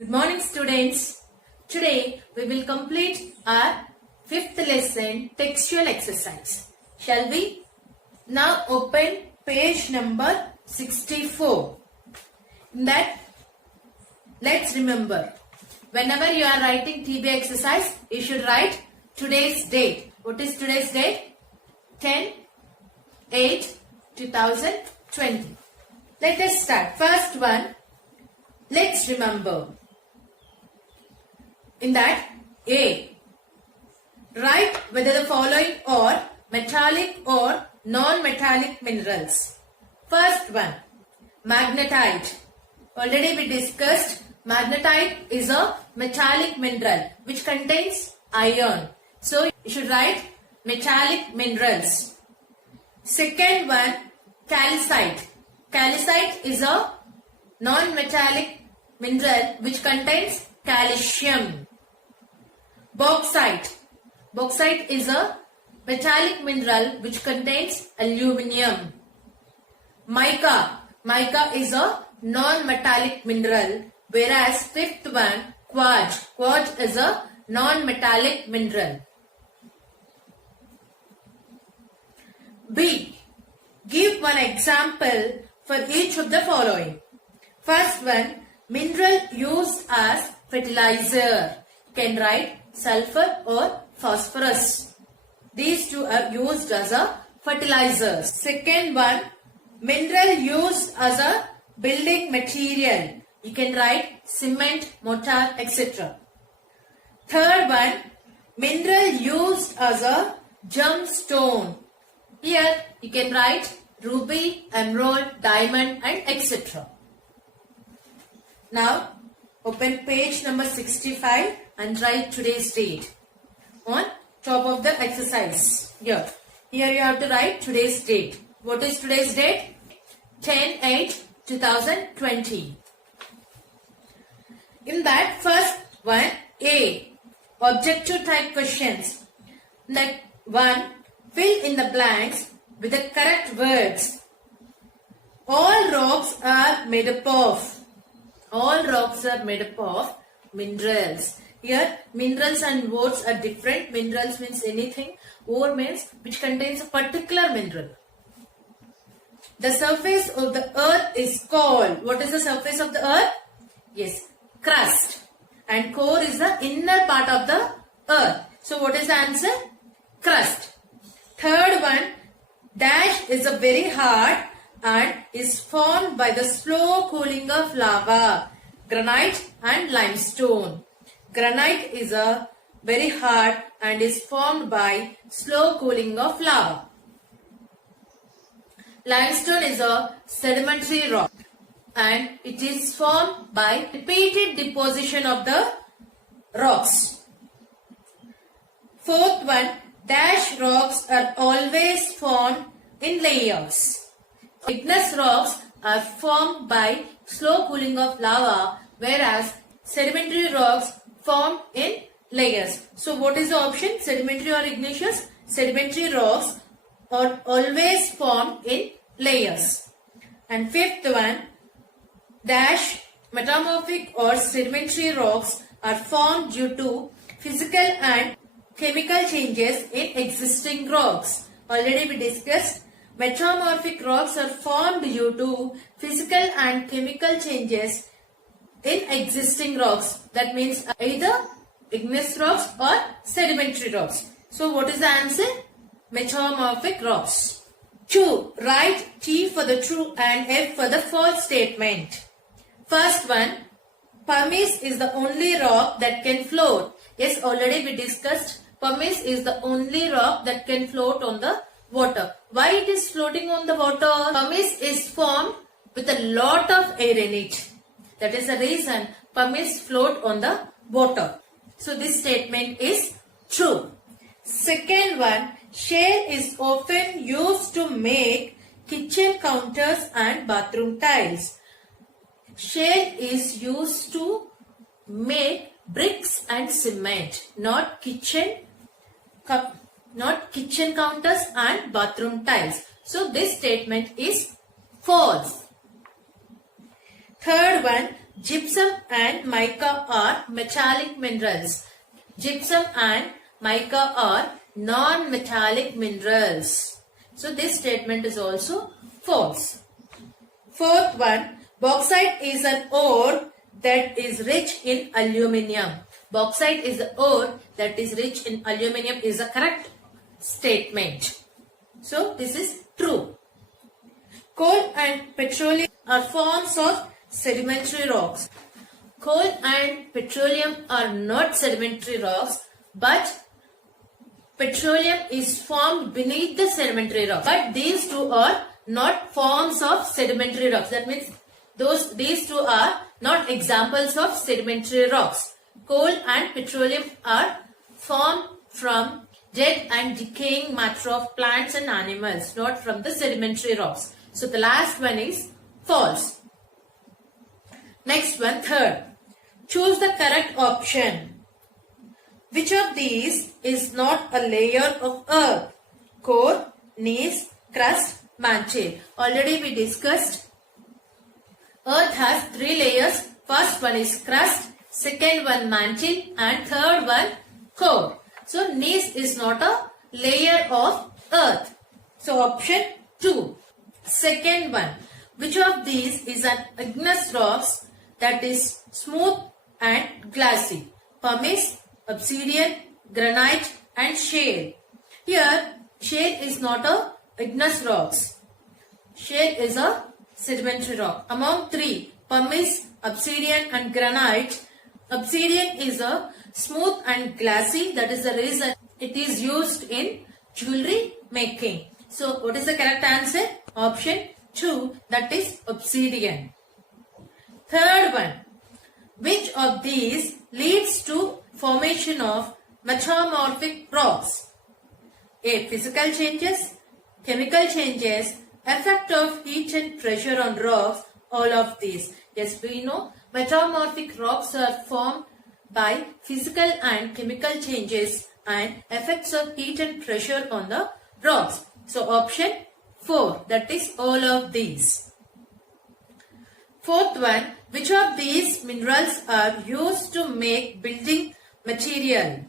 Good morning, students. Today we will complete our fifth lesson, textual exercise. Shall we? Now open page number 64. In that, let's remember, whenever you are writing TB exercise, you should write today's date. What is today's date? 10/8/2020. Let us start. First one, let's remember. In that, A. Write whether the following are metallic or non-metallic minerals. First one, magnetite. Already we discussed magnetite is a metallic mineral which contains iron. So you should write metallic minerals. Second one, calcite. Calcite is a non-metallic mineral which contains calcium. Bauxite. Bauxite is a metallic mineral which contains aluminium. Mica. Mica is a non-metallic mineral, whereas fifth one, quartz. Quartz is a non-metallic mineral. B. Give one example for each of the following. First one, mineral used as fertilizer. You can write sulfur or phosphorus. These two are used as a fertilizer. Second one, mineral used as a building material. You can write cement, mortar, etc. Third one, mineral used as a gemstone. Here you can write ruby, emerald, diamond and etc. Now open page number 65 and write today's date on top of the exercise. Here you have to write today's date. What is today's date? 10/8/2020. In that, first one, A. Objective type questions. That one, fill in the blanks with the correct words. All rocks are made up of. All rocks are made up of minerals. Here, minerals and ores are different. Minerals means anything. Ore means which contains a particular mineral. The surface of the earth is called. What is the surface of the earth? Yes, crust. And core is the inner part of the earth. So what is the answer? Crust. Third one, dash is a very hard and is formed by the slow cooling of lava, granite and limestone. Granite is a very hard and is formed by slow cooling of lava. Limestone is a sedimentary rock and it is formed by repeated deposition of the rocks. Fourth one, dash rocks are always formed in layers. Igneous rocks are formed by slow cooling of lava, whereas sedimentary rocks formed in layers. So what is the option? Sedimentary or igneous? Sedimentary rocks are always formed in layers. And fifth one, dash metamorphic or sedimentary rocks are formed due to physical and chemical changes in existing rocks. Already we discussed metamorphic rocks are formed due to physical and chemical changes in existing rocks. That means either igneous rocks or sedimentary rocks. So what is the answer? Metamorphic rocks. 2. Write T for the true and F for the false statement. First one, pumice is the only rock that can float. Yes, already we discussed pumice is the only rock that can float on the water. Why it is floating on the water? Pumice is formed with a lot of air in it. That is the reason pumice float on the water. So this statement is true. Second one, shale is often used to make kitchen counters and bathroom tiles. Shale is used to make bricks and cement, not kitchen counters and bathroom tiles. So this statement is false. Third one, Gypsum and mica are metallic minerals. Gypsum and mica are non-metallic minerals. So this statement is also false. Fourth one, bauxite is an ore that is rich in aluminium. Bauxite is the ore that is rich in aluminium is a correct statement. So this is true. Coal and petroleum are forms of sedimentary rocks. Coal and petroleum are not sedimentary rocks, but petroleum is formed beneath the sedimentary rocks. But these two are not forms of sedimentary rocks. That means these two are not examples of sedimentary rocks. Coal and petroleum are formed from dead and decaying matter of plants and animals, not from the sedimentary rocks. So the last one is false. Next one, third. Choose the correct option. Which of these is not a layer of earth? Core, gneiss, crust, mantle. Already we discussed. Earth has 3 layers. First one is crust, second one mantle, and third one core. So gneiss is not a layer of earth. So option 2. Second one. Which of these is an igneous rocks that is smooth and glassy? Pumice, obsidian, granite, and shale. Here, shale is not a igneous rocks. Shale is a sedimentary rock. Among 3, pumice, obsidian, and granite, obsidian is a smooth and glassy. That is the reason it is used in jewelry making. So, what is the correct answer? Option 2, that is obsidian. Third one. Which of these leads to formation of metamorphic rocks? A. Physical changes, chemical changes, effect of heat and pressure on rocks, all of these. Yes, we know metamorphic rocks are formed by physical and chemical changes and effects of heat and pressure on the rocks. So option 4, that is all of these. Fourth one, which of these minerals are used to make building material?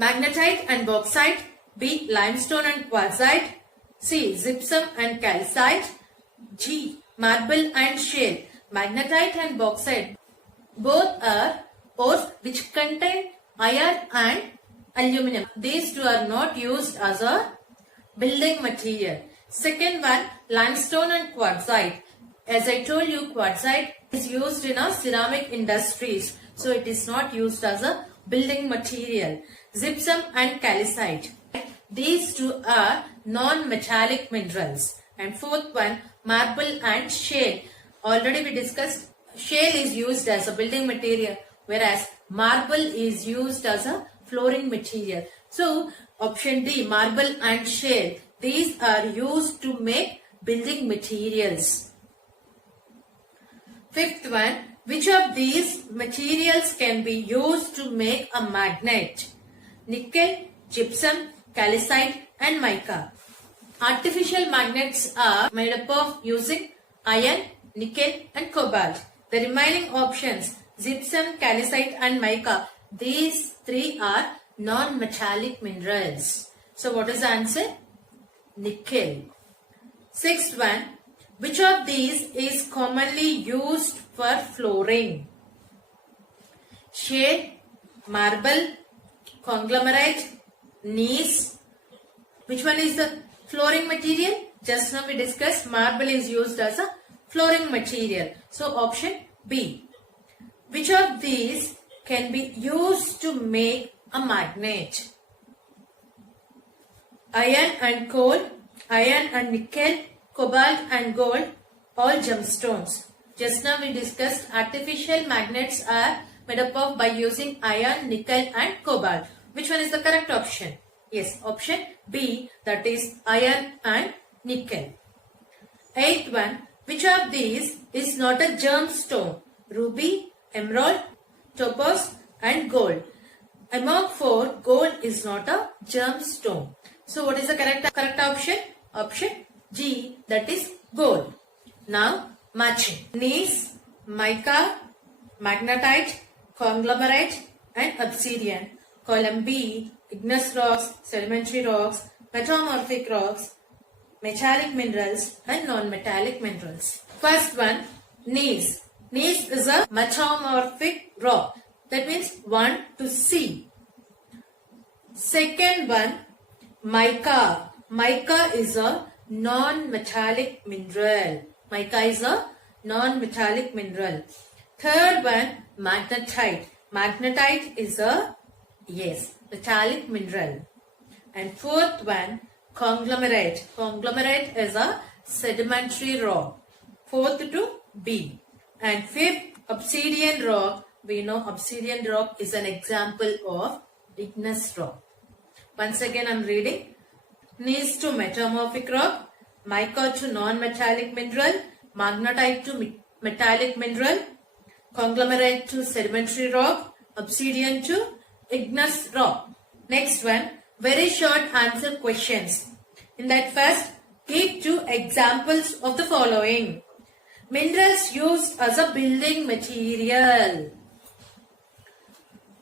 Magnetite and bauxite, B. Limestone and quartzite, C. Gypsum and calcite, G. Marble and shale. Magnetite and bauxite both are ores which contain iron and aluminum. These two are not used as a building material. Second one, limestone and quartzite. As I told you, quartzite is used in our ceramic industries. So it is not used as a building material. Gypsum and calcite. These two are non-metallic minerals. And fourth one, marble and shale. Already we discussed shale is used as a building material, whereas marble is used as a flooring material. So option D, marble and shale, these are used to make building materials. Fifth one, which of these materials can be used to make a magnet? Nickel, gypsum, calcite and mica. Artificial magnets are made up of using iron, nickel and cobalt. The remaining options, gypsum, calcite and mica, these 3 are non-metallic minerals. So what is the answer? Nickel. Sixth one, which of these is commonly used for flooring? Shale, marble, conglomerate, gneiss. Which one is the flooring material? Just now we discussed marble is used as a flooring material. So option B. Which of these can be used to make a magnet? Iron and coal, iron and nickel, cobalt and gold, all gemstones. Just now we discussed artificial magnets are made up of by using iron, nickel and cobalt. Which one is the correct option? Yes, option B, that is iron and nickel. Eighth one, which of these is not a gemstone? Ruby, emerald, topaz and gold. Among 4, gold is not a gemstone. So what is the correct option? Option G, that is gold. Now matching. Gneiss, mica, magnetite, conglomerate and obsidian. Column B, igneous rocks, sedimentary rocks, metamorphic rocks, metallic minerals and non-metallic minerals. First one, gneiss. Gneiss is a metamorphic rock. That means 1 to C. Second one, mica. Mica is a non-metallic mineral. Mica is a non-metallic mineral. Third one, magnetite. Magnetite is a, yes, metallic mineral. And fourth one, conglomerate. Conglomerate is a sedimentary rock. Fourth to B. And fifth, obsidian rock. We know obsidian rock is an example of igneous rock. Once again I am reading. Gneiss to metamorphic rock, mica to non-metallic mineral, magnetite to metallic mineral, conglomerate to sedimentary rock, obsidian to igneous rock. Next one, very short answer questions. In that first, give 2 examples of the following. Minerals used as a building material.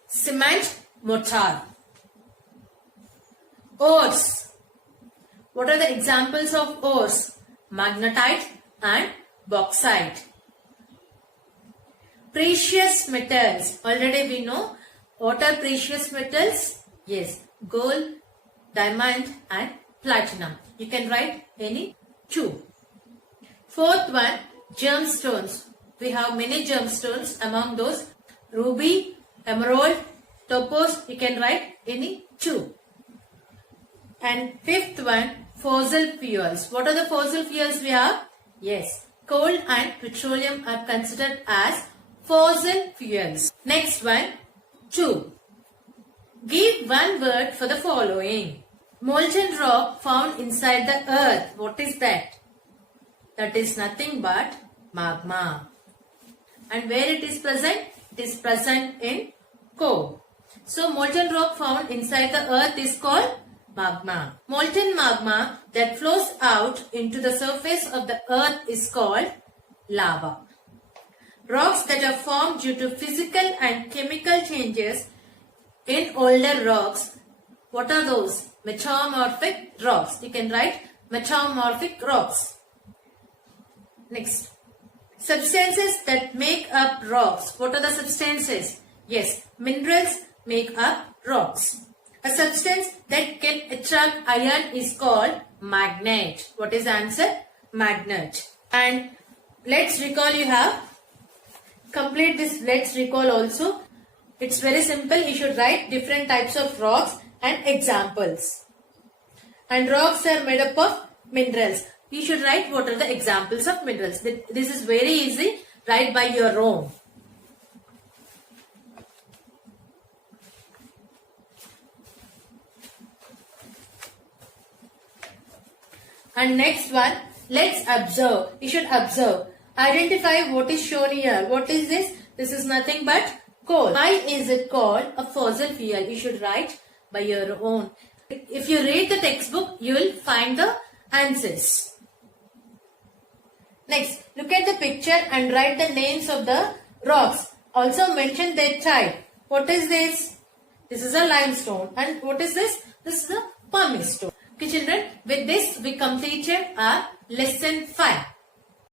Cement, mortar. Ores. What are the examples of ores? Magnetite and bauxite. Precious metals. Already we know what are precious metals? Yes, gold, diamond and platinum. You can write any 2. Fourth one, gemstones. We have many gemstones. Among those, ruby, emerald, topaz. You can write any 2. And fifth one, fossil fuels. What are the fossil fuels we have? Yes, coal and petroleum are considered as fossil fuels. Next one, 2. Give one word for the following. Molten rock found inside the earth. What is that? That is nothing but magma. And where it is present? It is present in core. So molten rock found inside the earth is called magma. Molten magma that flows out into the surface of the earth is called lava. Rocks that are formed due to physical and chemical changes in older rocks. What are those? Metamorphic rocks. You can write metamorphic rocks. Next. Substances that make up rocks. What are the substances? Yes, minerals make up rocks. A substance that can attract iron is called magnet. What is the answer? Magnet. And let's recall, you have complete this let's recall also. It's very simple. You should write different types of rocks and examples. And rocks are made up of minerals. You should write what are the examples of minerals. This is very easy. Write by your own. And next one, let's observe. You should observe. Identify what is shown here. What is this? This is nothing but coal. Why is it called a fossil fuel? You should write by your own. If you read the textbook, you will find the answers. Next, look at the picture and write the names of the rocks. Also mention their type. What is this? This is a limestone. And what is this? This is a pumice stone. Okay children, with this we completed our lesson 5.